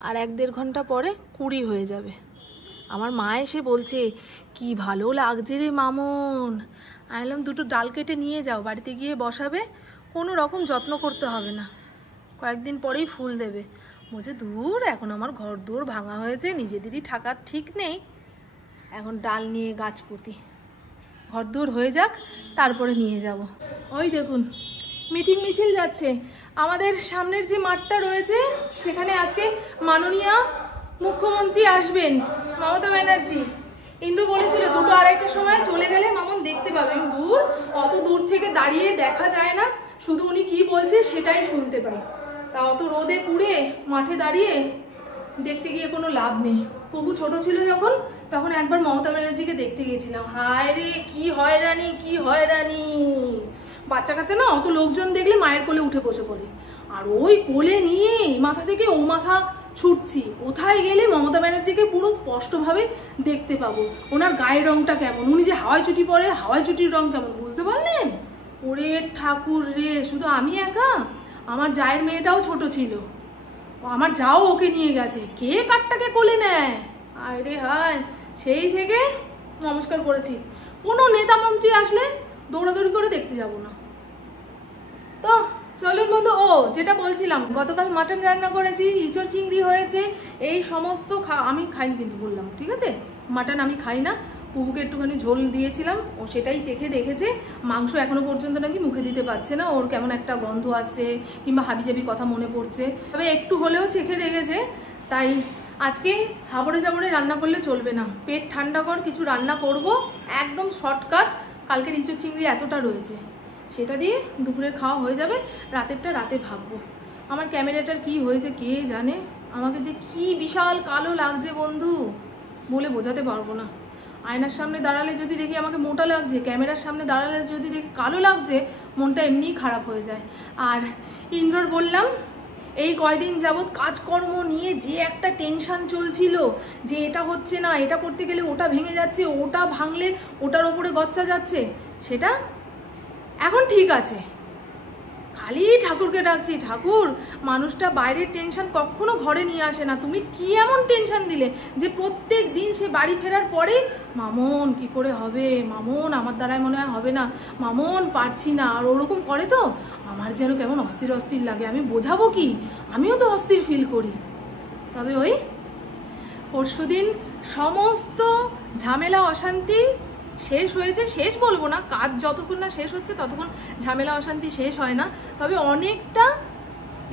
আর 1-1.5 ঘন্টা পরে 20 হয়ে যাবে। আমার মা এসে বলছে কি ভালো লাগছে রে মামুন। আমি বললাম দুটো ডাল কেটে নিয়ে যাও, বাড়িতে গিয়ে বসাবে, কোনো রকম যত্ন করতে হবে না, কয়েকদিন পরেই ফুল দেবে। বলছে দূর, এখন আমার ঘর দূর ভাঙা হয়েছে, নিজেদেরই থাকার ঠিক নেই, এখন ডাল নিয়ে গাছ পুঁতি, ঘর দূর হয়ে যাক তারপরে নিয়ে যাব। ওই দেখুন মিটিং মিছিল যাচ্ছে। আমাদের সামনের যে মাঠটা রয়েছে সেখানে আজকে মাননীয় মুখ্যমন্ত্রী আসবেন, মমতা ব্যানার্জি। ইন্দ্র বলেছিল 2-2:30টার সময় চলে গেলে মামুন দেখতে পাবেন। দূর, অত দূর থেকে দাঁড়িয়ে দেখা যায় না, শুধু উনি কি বলছে সেটাই শুনতে পাই। তা অত রোদে পুড়ে মাঠে দাঁড়িয়ে দেখতে গিয়ে কোনো লাভ নেই। প্রভু ছোট ছিল যখন, তখন একবার মমতা ব্যানার্জিকে দেখতে গিয়েছিলাম। হায় রে কি হয়রানি, কি হয়রানি। বাচ্চা কাচ্চা না অত লোকজন দেখলে মায়ের কোলে উঠে বসে পড়ে, আর ওই কোলে নিয়ে মাথা থেকে ও মাথা ছুটছি। কোথায় গেলে মমতা ব্যানার্জিকে পুরো স্পষ্টভাবে দেখতে পাবো, ওনার গায়ের রংটা কেমন, উনি যে হাওয়াই চুটি পরে হাওয়াই চুটির রং কেমন, বুঝতে পারলেন? ওরে ঠাকুর রে, শুধু আমি একা? আমার জায়ের মেয়েটাও ছোট ছিল, আমার যাও ওকে নিয়ে গেছে, কে কারটাকে কোলে নেয়। আয় রে হায়, সেই থেকে নমস্কার করেছি। কোনো নেতা মন্ত্রী আসলে দৌড়াদৌড়ি করে দেখতে যাব না। তো চলুন বন্ধু, যেটা বলছিলাম, গতকাল মাটন রান্না করেছি, ইঁচড় চিংড়ি হয়েছে, এই সমস্ত আমি খাইনি কিন্তু বললাম, ঠিক আছে? মাটন আমি খাই না, পুবুকে একটুখানি ঝোল দিয়েছিলাম, ও সেটাই চেখে দেখেছে। মাংস এখনো পর্যন্ত নাকি মুখে দিতে পারছে না, ওর কেমন একটা গন্ধ আসছে কিংবা হাবিজাবি কথা মনে পড়ছে, তবে একটু হলেও চেখে দেখেছে। তাই আজকে হাবড়ে জাবড়ে রান্না করলে চলবে না, পেট ঠান্ডা কর কিছু রান্না করব, একদম শর্টকাট। কালকের ইঁচড় চিংড়ি এতটা রয়েছে, সেটা দিয়ে দুপুরের খাওয়া হয়ে যাবে, রাতেরটা রাতে ভাববো। আমার ক্যামেরাটার কি হয়েছে কে জানে, আমাকে যে কি বিশাল কালো লাগছে বন্ধু, বলে বোঝাতে পারবো না। আয়নার সামনে দাঁড়ালে যদি দেখি আমাকে মোটা লাগছে, ক্যামেরার সামনে দাঁড়ালে যদি দেখি কালো লাগছে, মনটা এমনিই খারাপ হয়ে যায়। আর ইন্দ্রর বললাম, এই কয়দিন যাবৎ কাজকর্ম নিয়ে যে একটা টেনশন চলছিল, যে এটা হচ্ছে না, এটা করতে গেলে ওটা ভেঙে যাচ্ছে, ওটা ভাঙলে ওটার ওপরে গচ্চা যাচ্ছে, সেটা এখন ঠিক আছে। খালি ঠাকুরকে ডাকছি, ঠাকুর মানুষটা বাইরের টেনশন কখনো ঘরে নিয়ে আসে না, তুমি কি এমন টেনশন দিলে যে প্রত্যেক দিন সে বাড়ি ফেরার পরে মামুন কি করে হবে, মামুন আমার দ্বারাই মনে হয় হবে না, মামুন পারছি না, আর ওরকম করে তো আমার যেন কেমন অস্থির অস্থির লাগে। আমি বোঝাবো কি, আমিও তো অস্থির ফিল করি। তবে ওই পরশুদিন সমস্ত ঝামেলা অশান্তি শেষ হয়েছে, শেষ বলবো না, কাজ যতক্ষণ না শেষ হচ্ছে ততক্ষণ ঝামেলা অশান্তি শেষ হয় না, তবে অনেকটা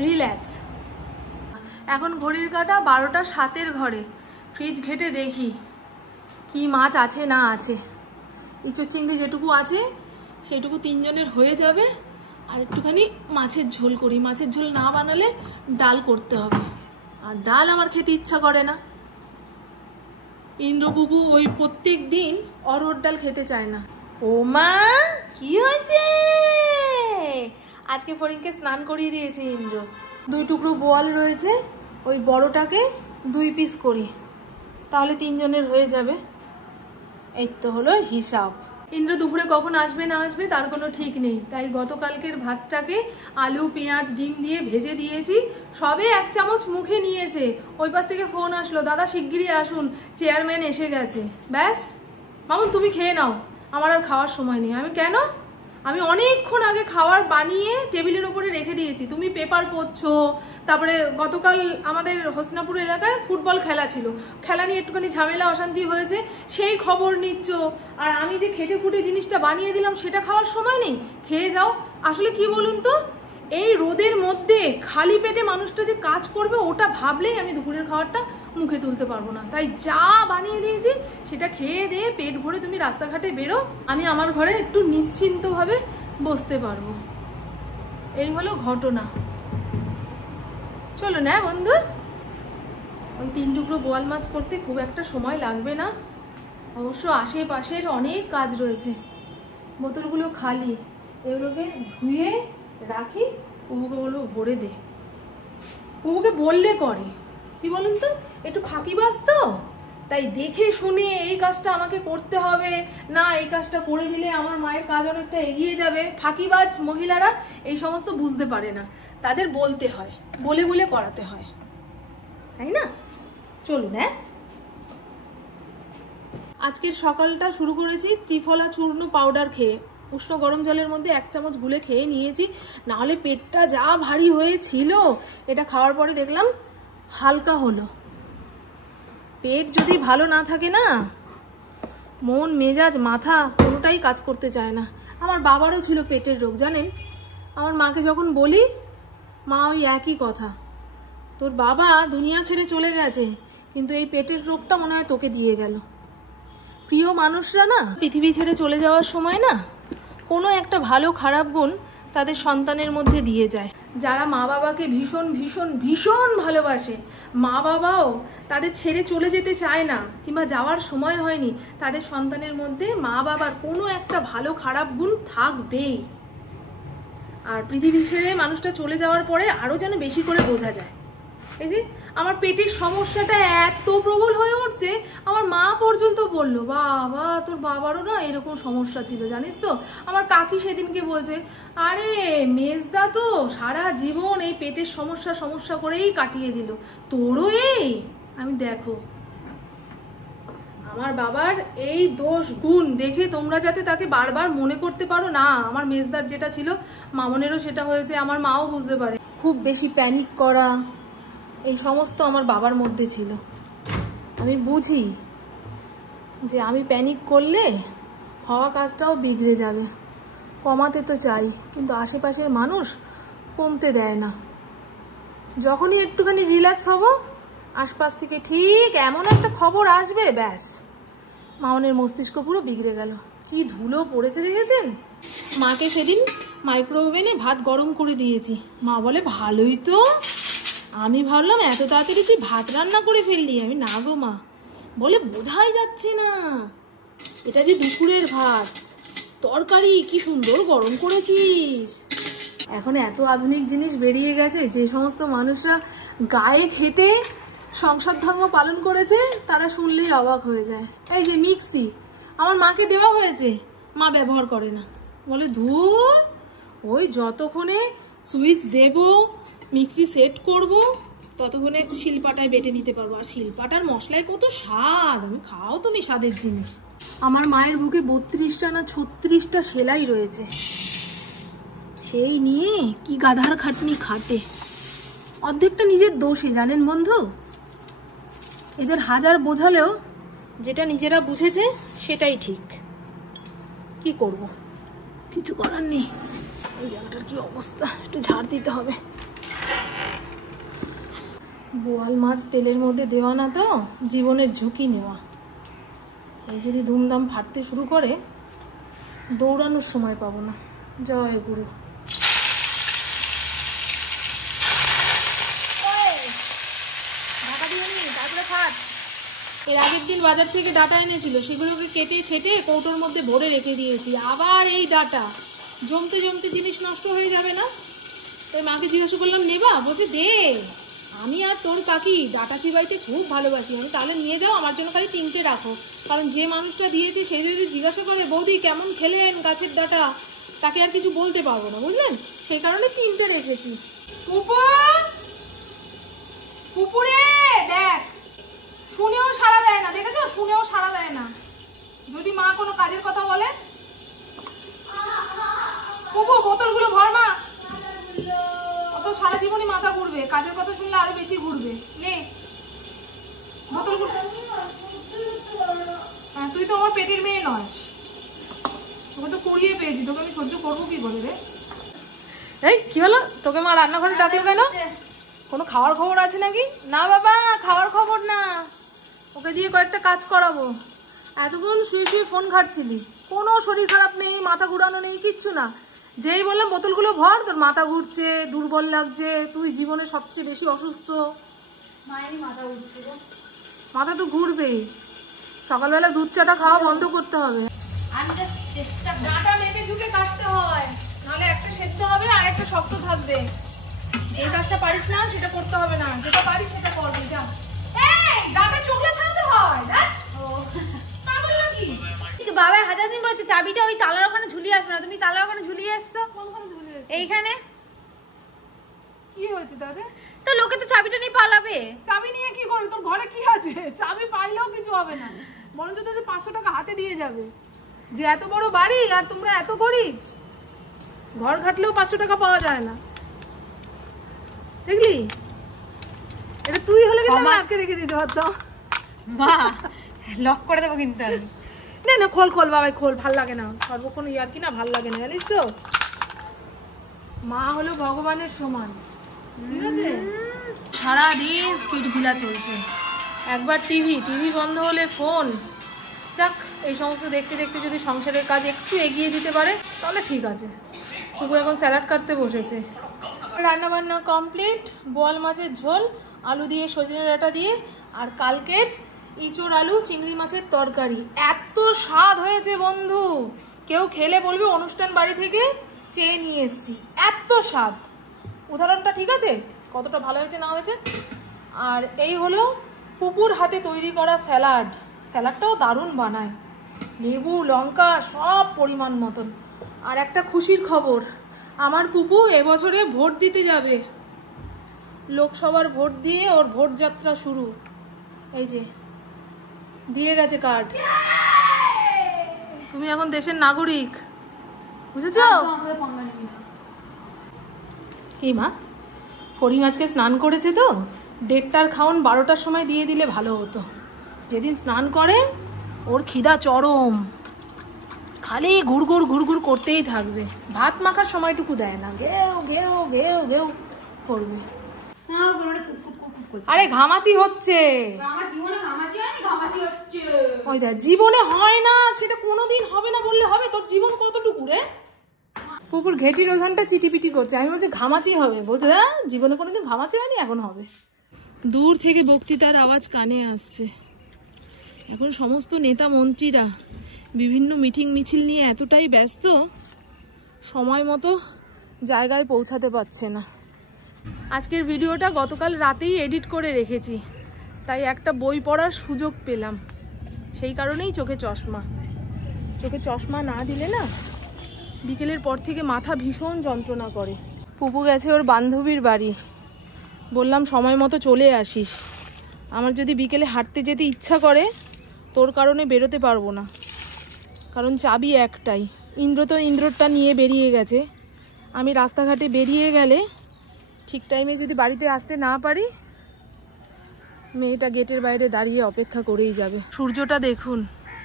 রিল্যাক্স। এখন ঘড়ির কাঁটা 12টা 7 ঘরে। ফ্রিজ ঘেটে দেখি কি মাছ আছে না আছে। ইঁচড় চিংড়ি যেটুকু আছে সেটুকু 3 জনের হয়ে যাবে। আর একটুখানি মাছের ঝোল করি, মাছের ঝোল না বানালে ডাল করতে হবে, আর ডাল আমার খেতে ইচ্ছা করে না। ইন্দ্রবুবু ওই প্রত্যেক দিন অরহর ডাল খেতে চায় না। ও মা কি হয়েছে, আজকে ফরিংকে স্নান করিয়ে দিয়েছে ইন্দ্র। 2 টুকরো বোয়াল রয়েছে, ওই বড়টাকে 2 পিস করি, তাহলে 3 জনের হয়ে যাবে। এই তো হলো হিসাব। ইন্দ্র দুপুরে কখন আসবে না আসবে তার কোনো ঠিক নেই, তাই গতকালকের ভাতটাকে আলু পেঁয়াজ ডিম দিয়ে ভেজে দিয়েছি। সবে 1 চামচ মুখে নিয়েছে, ওই পাশ থেকে ফোন আসলো, দাদা শিগগিরই আসুন, চেয়ারম্যান এসে গেছে। ব্যাস মামুন তুমি খেয়ে নাও, আমার আর খাওয়ার সময় নেই। আমি কেন, আমি অনেকক্ষণ আগে খাবার বানিয়ে টেবিলের উপরে রেখে দিয়েছি, তুমি পেপার পড়ছো। তারপরে গতকাল আমাদের হসনাপুর এলাকায় ফুটবল খেলা ছিল, খেলা নিয়ে একটুখানি ঝামেলা অশান্তি হয়েছে, সেই খবর নিচ্ছ। আর আমি যে খেটে খুঁটে জিনিসটা বানিয়ে দিলাম সেটা খাওয়ার সময় নেই, খেয়ে যাও। আসলে কি বলুন তো, এই রোদের মধ্যে খালি পেটে মানুষটা যে কাজ করবে ওটা ভাবলেই আমি দুপুরের খাবারটা মুখে তুলতে পারবো না। তাই যা বানিয়ে দিয়েছি সেটা খেয়ে দিয়ে পেট ভরে তুমি রাস্তাঘাটে বেরো, আমি আমার ঘরে একটু নিশ্চিন্তভাবে বসতে পারবো। এই হলো ঘটনা। চলো না বন্ধু, ওই 3 টুকরো বোয়াল মাছ করতে খুব একটা সময় লাগবে না, অবশ্য আশেপাশের অনেক কাজ রয়েছে। বোতলগুলো খালি, এগুলোকে ধুয়ে রাখি, পুবুকে বলবো ভরে দে। পুবুকে বললে করে, কি বলুন তো, একটু ফাঁকিবাজ তো, তাই দেখে শুনে এই কাজটা আমাকে করতে হবে না, এই কাজটা করে দিলে আমার মায়ের কাজ অনেকটা এগিয়ে যাবে। ফাঁকিবাজ মহিলারা এই সমস্ত বুঝতে পারে না, তাদের বলতে হয়, বলে বলে করাতে হয়। তাই না? চলুন। হ্যাঁ, আজকের সকালটা শুরু করেছি ত্রিফলা চূর্ণ পাউডার খেয়ে। উষ্ণ গরম জলের মধ্যে 1 চামচ গুলে খেয়ে নিয়েছি, নাহলে পেটটা যা ভারী হয়েছিল। এটা খাওয়ার পরে দেখলাম হালকা হলো। পেট যদি ভালো না থাকে না, মন মেজাজ মাথা কোনোটাই কাজ করতে চায় না। আমার বাবারও ছিল পেটের রোগ, জানেন। আমার মাকে যখন বলি, মা ওই একই কথা, তোর বাবা দুনিয়া ছেড়ে চলে গেছে, কিন্তু এই পেটের রোগটা মনে হয় তোকে দিয়ে গেল। প্রিয় মানুষরা না পৃথিবী ছেড়ে চলে যাওয়ার সময় না কোনো একটা ভালো খারাপ গুণ তাদের সন্তানের মধ্যে দিয়ে যায়। যারা মা বাবাকে ভীষণ ভীষণ ভীষণ ভালোবাসে, মা বাবাও তাদের ছেড়ে চলে যেতে চায় না কিংবা যাওয়ার সময় হয়নি, তাদের সন্তানের মধ্যে মা বাবার কোনো একটা ভালো খারাপ গুণ থাকবেই। আর পৃথিবী ছেড়ে মানুষটা চলে যাওয়ার পরে আরও যেন বেশি করে বোঝা যায়। এই যে আমার পেটের সমস্যাটা এত প্রবল হয়ে উঠছে, আমার মা পর্যন্ত বলল, বাবা তোর বাবারও না এরকম সমস্যা ছিল জানিস তো। আমার কাকি সেদিনকে বলছে, আরে মেজদা তো সারা জীবন এই পেটের সমস্যা করেই কাটিয়ে দিল, তোরও এই। আমি দেখো আমার বাবার এই দোষ গুণ দেখে তোমরা যাতে তাকে বারবার মনে করতে পারো না, আমার মেজদার যেটা ছিল মামনেরও সেটা হয়েছে, আমার মাও বুঝতে পারে। খুব বেশি প্যানিক করা এই সমস্ত আমার বাবার মধ্যে ছিল। আমি বুঝি যে আমি প্যানিক করলে হওয়া কাজটাও বিগড়ে যাবে। কমাতে তো চাই, কিন্তু আশেপাশের মানুষ কমতে দেয় না। যখনই একটুখানি রিল্যাক্স হব, আশপাশ থেকে ঠিক এমন একটা খবর আসবে, ব্যাস মামনের মস্তিষ্ক পুরো বিগড়ে গেল। কি ধুলো পড়েছে দেখেছেন। মাকে সেদিন মাইক্রোওভেনে ভাত গরম করে দিয়েছি, মা বলে ভালোই তো। আমি ভাবলাম এত তাড়াতাড়ি তুই ভাত রান্না করে ফেললি। আমি না গো মা, বলে বোঝাই যাচ্ছে না, এটা যে দুপুরের ভাত, তরকারি কি সুন্দর গরম করেছিস। এখন এত আধুনিক জিনিস বেরিয়ে গেছে, যে সমস্ত মানুষরা গায়ে খেটে সংসার ধর্ম পালন করেছে তারা শুনলেই অবাক হয়ে যায়। এই যে মিক্সি আমার মাকে দেওয়া হয়েছে, মা ব্যবহার করে না, বলে ধুর ওই যতক্ষণে সুইচ দেব মিক্সি সেট করব ততক্ষণে শিলপাটায় বেটে নিতে পারবো। আর শিলপাটার মশলায় কত স্বাদ, আমি খাও তুমি স্বাদের জিনিস। আমার মায়ের বুকে 32টা না 36টা সেলাই রয়েছে, সেই নিয়ে কি গাধার খাটনি খাটে। অর্ধেকটা নিজের দোষে, জানেন বন্ধু। এদের হাজার বোঝালেও যেটা নিজেরা বুঝেছে সেটাই ঠিক। কি করব, কিছু করার নেই। এই জায়গাটার কি অবস্থা, একটু ঝাড় দিতে হবে। বোয়াল মাছ তেলের মধ্যে দেওয়া না তো জীবনের ঝুঁকি নেওয়া। এই যদি ধুমধাম ফাটতে শুরু করে, দৌড়ানোর সময় পাবো না। জয় গুরু। ঢাকা দিয়ে নি, তারপরে ফাট। এর আগের দিন বাজার থেকে ডাটা এনেছিল, সেগুলোকে কেটে ছেটে কৌটোর মধ্যে ভরে রেখে দিয়েছি। আবার এই ডাটা জমতে জমতে জিনিস নষ্ট হয়ে যাবে না। তাই মাকে জিজ্ঞাসা করলাম, নেবা? বলছে দে। আমি আর তোর কাকি ডাটা চিবাইতে খুব ভালোবাসি। আমি তাহলে নিয়ে যাও, আমার জন্য খালি 3টে রাখো। কারণ যে মানুষটা দিয়েছে সে যদি জিজ্ঞাসা করে বৌদি কেমন খেলেন গাছের ডাটা, তাকে আর কিছু বলতে পারবো না, বুঝলেন। সেই কারণে 3টে রেখেছি। পুকুরে দেখ, শুনেও সাড়া দেয় না, দেখেছো? শুনেও সাড়া দেয় না। যদি মা কোনো কাজের কথা বলে, পুপু বোতলগুলো ভর মা। অত সারা জীবনই মাথা ঘুরবে, কাজের কথা শুনলে আরো বেশি ঘুরবে। নে বোতলগুলো। হ্যাঁ, তুই তো আমার পেটের মেয়ে নয়, তোকে তো কুড়িয়ে পেয়েছি, তোকে আমি সহ্য করবো কি করে রে। এই কি হলো, তোকে মা রান্নাঘরে ডাকলো কেন? কোনো খাওয়ার খবর আছে নাকি? না বাবা, খাওয়ার খবর না, ওকে দিয়ে কয়েকটা কাজ করাবো। এতক্ষণ শুয়ে শুয়ে ফোন ঘাটছিলি, কোনো শরীর খারাপ নেই, মাথা ঘুরানো নেই, কিচ্ছু না। যেই বললাম বোতলগুলো ভর, তোর মাথা ঘুরছে, দুর্বল লাগছে, তুই জীবনে সবচেয়ে বেশি অসুস্থ। মায়েরই মাথা ঘুরছে। মাথা তো ঘুরবেই, সকালবেলা দুধ চাটা খাওয়া বন্ধ করতে হবে। ডাঁটা মেপে ঝুঁকে কাটতে হয়, নাহলে একটা সেদ্ধ হবে আর একটা শক্ত থাকবে। যে কাজটা পারিস না সেটা করতে হবে না, যেটা পারিস সেটা করবি। যা, এই ডাঁটা চোখলা ছাড়াতে হয়। বাবা হাজার দিন বলেছে চাবিটা ওই তালার ওখানে ঝুলিয়ে আসবে না, তুমি তালার ওখানে ঝুলিয়ে এসছো। এইখানে কি হয়েছে দাদা? তো লোকে তো চাবিটা নিয়ে পালাবে। চাবি নিয়ে কি করবে? তোর ঘরে কি আছে? চাবি পাইলেও কিছু হবে না, বরঞ্চ তো 500 টাকা হাতে দিয়ে যাবে। যে এত বড় বাড়ি আর তোমরা এত গরিব, ঘর ঘাটলেও 500 টাকা পাওয়া যায় না। দেখলি, এটা তুই হলে কিন্তু আমি আটকে রেখে দিতে পারতাম। মা লক করে দেবো কিন্তু আমি। না না, খোল খোল বাবাই খোল, ভাল লাগে না সর্বক্ষণ ইয়ার কি না, ভাল লাগে না জানিস তো। মা হলো ভগবানের সমান, ঠিক আছে? সারাদিন স্পিড ভিলা চলছে, একবার টিভি বন্ধ হলে ফোন। যাক, এই সমস্ত দেখতে দেখতে যদি সংসারের কাজ একটু এগিয়ে দিতে পারে তাহলে ঠিক আছে। কুকু এখন স্যালাড কাটতে বসেছে। রান্নাবান্না কমপ্লিট, বোয়াল মাছের ঝোল, আলু দিয়ে সজনে ডাঁটা দিয়ে, আর কালকের ইঁচড় আলু চিংড়ি মাছের তরকারি। এত স্বাদ হয়েছে বন্ধু, কেউ খেলে বলবে অনুষ্ঠান বাড়ি থেকে চেয়ে নিয়ে এসছি, এত স্বাদ। উদাহরণটা ঠিক আছে, কতটা ভালো হয়েছে না হয়েছে। আর এই হলো পুপুর হাতে তৈরি করা স্যালাড। স্যালাডটাও দারুণ বানায়, লেবু লঙ্কা সব পরিমাণ মতন। আর একটা খুশির খবর, আমার পুপু এবছরে ভোট দিতে যাবে। লোকসভার ভোট দিয়ে ওর ভোট যাত্রা শুরু। এই যে দিয়ে গেছে কার্ড। তুমি এখন দেশের নাগরিক, বুঝেছ? কি মা, ফড়িং আজকে স্নান করেছে তো, 1:30টার খাওন 12টার সময় দিয়ে দিলে ভালো হতো। যেদিন স্নান করে ওর খিদা চরম, খালি ঘুরঘুর করতেই থাকবে, ভাত মাখার সময়টুকু দেয় না, ঘেউ ঘেউ ঘেউ ঘেউ করবে। আরে ঘামাচি হচ্ছে, ওই দেখ জীবনে হয় না, সেটা কোনোদিন হবে না বললে হবে? তোর জীবন কতটুকু রে? পুকুর ঘেটির ওখানটা চিটিপিটি করছে, আমি বলছি ঘামাচি হবে, বলছে হ্যাঁ জীবনে কোনোদিন ঘামাচি হয়নি, এখন হবে। দূর থেকে বক্তৃতার আওয়াজ কানে আসছে। এখন সমস্ত নেতা মন্ত্রীরা বিভিন্ন মিটিং মিছিল নিয়ে এতটাই ব্যস্ত, সময় মতো জায়গায় পৌঁছাতে পারছে না। আজকের ভিডিওটা গতকাল রাতেই এডিট করে রেখেছি, তাই একটা বই পড়ার সুযোগ পেলাম, সেই কারণেই চোখে চশমা না দিলে না বিকেলের পর থেকে মাথা ভীষণ যন্ত্রণা করে। পুপু গেছে ওর বান্ধবীর বাড়ি, বললাম সময় মতো চলে আসিস, আমার যদি বিকেলে হাঁটতে যেতে ইচ্ছা করে তোর কারণে বেরোতে পারবো না, কারণ চাবি একটাই। ইন্দ্র তো ইন্দ্রটা নিয়ে বেরিয়ে গেছে, আমি রাস্তাঘাটে বেরিয়ে গেলে ঠিক টাইমে যদি বাড়িতে আসতে না পারি, মেয়েটা গেটের বাইরে দাঁড়িয়ে অপেক্ষা করেই যাবে। সূর্যটা দেখুন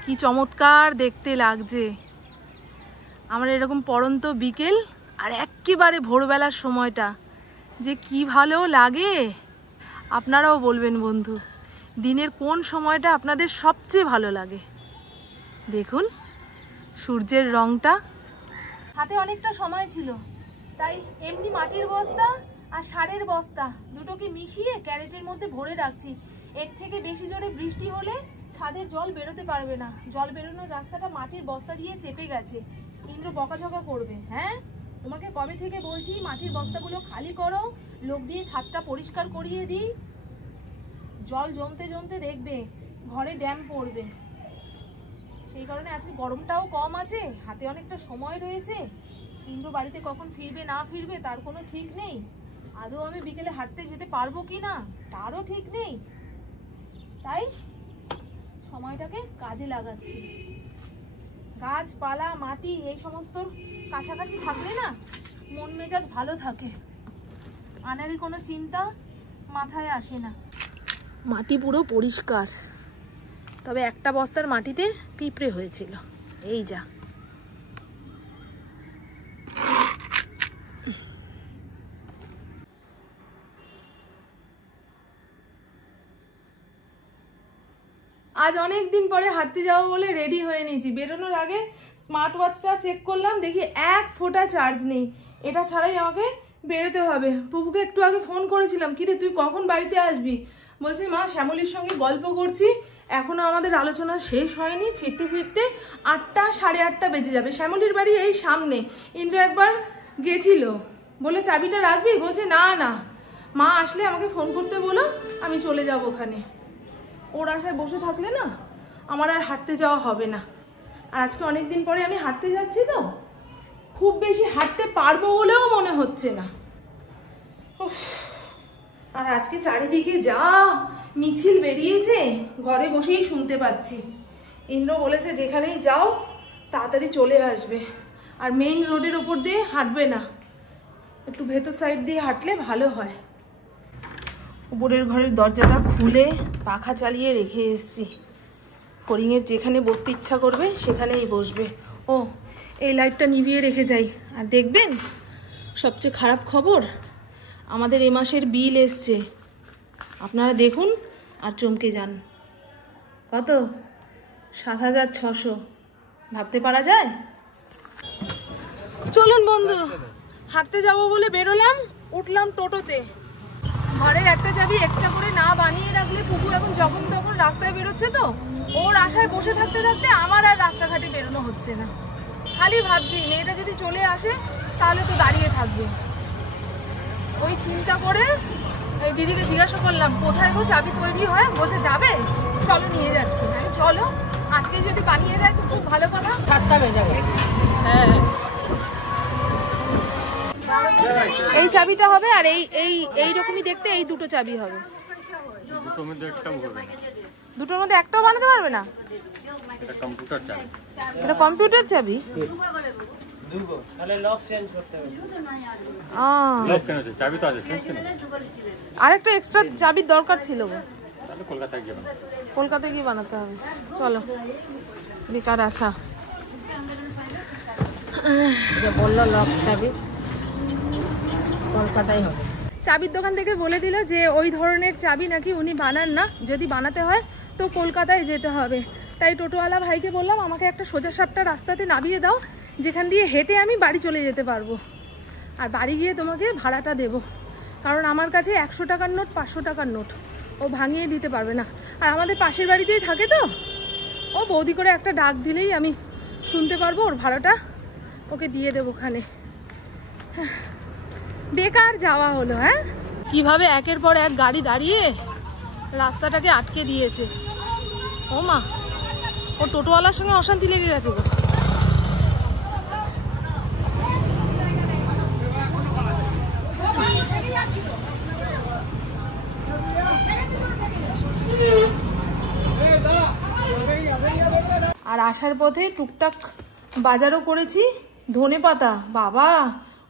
কি চমৎকার দেখতে লাগছে। আমার এরকম পড়ন্ত বিকেল আর একেবারে ভোরবেলার সময়টা যে কি ভালো লাগে। আপনারাও বলবেন বন্ধু, দিনের কোন সময়টা আপনাদের সবচেয়ে ভালো লাগে। দেখুন সূর্যের রংটা। হাতে অনেকটা সময় ছিল, তাই এমনি মাটির বস্তা আর সারের বস্তা দুটোকে মিশিয়ে ক্যারেটের মধ্যে ভরে রাখছি। এর থেকে বেশি জোরে বৃষ্টি হলে ছাদের জল বেরোতে পারবে না, জল বেরোনোর রাস্তাটা মাটির বস্তা দিয়ে চেপে গেছে। ইন্দ্র বকাঝকা করবে, হ্যাঁ তোমাকে কবে থেকে বলছি মাটির বস্তাগুলো খালি করো, লোক দিয়ে ছাদটা পরিষ্কার করিয়ে দিই। জল জমতে জমতে দেখবে ঘরে ড্যাম পড়বে। সেই কারণে আজকে গরমটাও কম আছে, হাতে অনেকটা সময় রয়েছে। ইন্দ্র বাড়িতে কখন ফিরবে না ফিরবে তার কোনো ঠিক নেই, আদৌ আমি বিকেলে হাঁটতে যেতে পারবো কি না তারও ঠিক নেই, তাই সময়টাকে কাজে লাগাচ্ছি। গাছপালা মাটি এই সমস্ত কাছাকাছি থাকলে না মন মেজাজ ভালো থাকে, আনারই কোনো চিন্তা মাথায় আসে না। মাটি পুরো পরিষ্কার, তবে একটা বস্তার মাটিতে পিঁপড়ে হয়েছিল, এই যা। আজ অনেক দিন পরে হাঁটতে যাবো বলে রেডি হয়ে নিয়েছি। বেরোনোর আগে স্মার্ট ওয়াচটা চেক করলাম, দেখি 1 ফোঁটা চার্জ নেই। এটা ছাড়াই আমাকে বেরোতে হবে। পুপুকে একটু আগে ফোন করেছিলাম, কিরে তুই কখন বাড়িতে আসবি? বলছি মা শ্যামলীর সঙ্গে গল্প করছি, এখনো আমাদের আলোচনা শেষ হয়নি, ফিরতে ফিরতে 8টা 8:30 বেজে যাবে। শ্যামলীর বাড়ি এই সামনে, ইন্দ্র একবার গেছিল, বলে চাবিটা রাখবি, বলছে না না মা আসলে আমাকে ফোন করতে বলো, আমি চলে যাব ওখানে। ওর আশায় বসে থাকলে না আমার আর হাঁটতে যাওয়া হবে না। আর আজকে অনেক দিন পরে আমি হাঁটতে যাচ্ছি তো, খুব বেশি হাঁটতে পারবো বলেও মনে হচ্ছে না। আর আজকে চারিদিকে যা মিছিল বেরিয়েছে, ঘরে বসেই শুনতে পাচ্ছি। ইন্দ্র বলেছে যেখানেই যাও তাড়াতাড়ি চলে আসবে, আর মেইন রোডের ওপর দিয়ে হাঁটবে না, একটু ভেতর সাইড দিয়ে হাঁটলে ভালো হয়। উপরের ঘরের দরজাটা খুলে পাখা চালিয়ে রেখে এসেছি। ফড়িংয়ের যেখানে বসতে ইচ্ছা করবে সেখানেই বসবে। ও, এই লাইটটা নিভিয়ে রেখে যাই। আর দেখবেন সবচেয়ে খারাপ খবর, আমাদের এ মাসের বিল এসছে। আপনারা দেখুন আর চমকে যান। কত? 7,600। ভাবতে পারা যায়? চলুন বন্ধু, হাঁটতে যাব বলে বেরোলাম, উঠলাম টোটোতে। ঘরের একটা চাবি এক্সট্রা করে না বানিয়ে রাখলে পুপু এখন যখন তখন রাস্তায় বেরোচ্ছে, তো ওর আশায় বসে থাকতে থাকতে আমার আর রাস্তাঘাটে বেরোনো হচ্ছে না। খালি ভাবছি মেয়েটা যদি চলে আসে তাহলে তো দাঁড়িয়ে থাকবে। ওই চিন্তা করে এই দিদিকে জিজ্ঞাসা করলাম কোথায় গো চাবি তৈরি হয়, বলতে যাবে, চলো নিয়ে যাচ্ছি। আমি চলো, আজকে যদি বানিয়ে দেয় তো খুব ভালো কথা। 7টা বেজে যাবে। হ্যাঁ, এই চাবিটা হবে, আর এই এই এই রকমই দেখতে এই দুটো চাবি হবে। দুটোর মধ্যে একটাও হবে না। দুটোর মধ্যে একটাও বানাতে পারবে না? এটা কম্পিউটার চাবি। এটা কম্পিউটার চাবি? তাহলে লক চেঞ্জ করতে হবে। লক কেন আছে? চাবি তো আছে, চেঞ্জ কেন? আরেকটা এক্সট্রা চাবির দরকার ছিল গো। তাহলে কলকাতায় গিয়ে বানাবো। কলকাতায় গিয়ে বানাতে হবে। চলো, বেকার আশা। যে বললো লক চাবি কলকাতায় হবে। চাবির দোকান থেকে বলে দিল যে ওই ধরনের চাবি নাকি উনি বানান না, যদি বানাতে হয় তো কলকাতায় যেতে হবে। তাই টোটোওয়ালা ভাইকে বললাম আমাকে একটা সোজা সাপটা রাস্তাতে নামিয়ে দাও, যেখান দিয়ে হেঁটে আমি বাড়ি চলে যেতে পারবো, আর বাড়ি গিয়ে তোমাকে ভাড়াটা দেবো। কারণ আমার কাছে 100 টাকার নোট, 500 টাকার নোট ও ভাঙিয়ে দিতে পারবে না। আর আমাদের পাশের বাড়িতেই থাকে, তো ও বৌদি করে একটা ডাক দিলেই আমি শুনতে পারবো, ওর ভাড়াটা ওকে দিয়ে দেবো ওখানে। বেকার যাওয়া হলো। হ্যাঁ, কিভাবে একের পর এক গাড়ি দাঁড়িয়ে রাস্তাটাকে আটকে দিয়েছে। ও মা, ও টোটোওয়ালার সঙ্গে অশান্তি লেগে গেছে গো। আর আসার পথে টুকটাক বাজারও করেছি। ধনেপাতা বাবা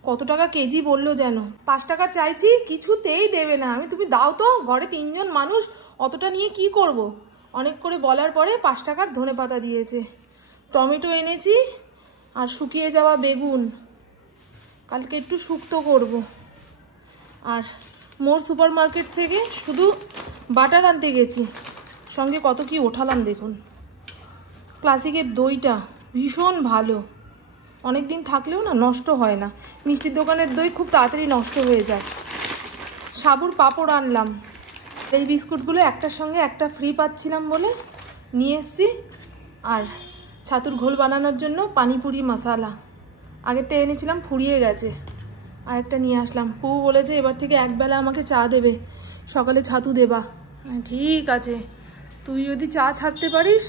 কত টাকা কেজি বললো যেন, 5 টাকা চাইছি, কিছুতেই দেবে না। তুমি দাও তো, ঘরে 3 জন মানুষ, অতটা নিয়ে কি করব। অনেক করে বলার পরে 5 টাকার ধনেপাতা দিয়েছে। টমেটো এনেছি আর শুকিয়ে যাওয়া বেগুন, কালকে একটু শুক্তো করব। আর মোর সুপার মার্কেট থেকে শুধু বাটার আনতে গেছি, সঙ্গে কত কি ওঠালাম দেখুন। ক্লাসিকের দইটা ভীষণ ভালো, অনেক দিন থাকলেও না নষ্ট হয় না। মিষ্টির দোকানের দই খুব তাড়াতাড়ি নষ্ট হয়ে যায়। সাবুর পাঁপড় আনলাম। এই বিস্কুটগুলো একটার সঙ্গে একটা ফ্রি পাচ্ছিলাম বলে নিয়ে এসছি। আর ছাতুর ঘোল বানানোর জন্য পানিপুরি মশালা, আগেরটা এনেছিলাম ফুরিয়ে গেছে, আরেকটা নিয়ে আসলাম। পুপু বলেছে এবার থেকে একবেলা আমাকে চা দেবে, সকালে ছাতু দেবা। ঠিক আছে, তুই যদি চা ছাড়তে পারিস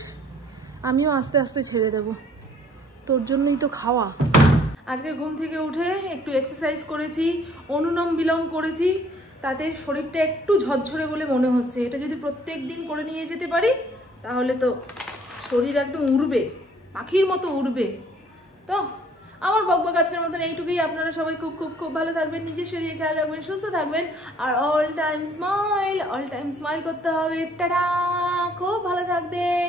আমিও আস্তে আস্তে ছেড়ে দেবো, তোর জন্যই তো খাওয়া। আজকে ঘুম থেকে উঠে একটু এক্সারসাইজ করেছি, অনুলোম বিলোম করেছি, তাতে শরীরটা একটু ঝরঝরে বলে মনে হচ্ছে। এটা যদি প্রত্যেক দিন করে নিয়ে যেতে পারি তাহলে তো শরীর একদম উড়বে, পাখির মতো উড়বে। তো আমার বকবক আজকের মতন এইটুকুই। আপনারা সবাই খুব খুব খুব ভালো থাকবেন, নিজের শরীরে খেয়াল রাখবেন, সুস্থ থাকবেন, আর অল টাইম স্মাইল করতে হবে। টাটা, খুব ভালো থাকবেন।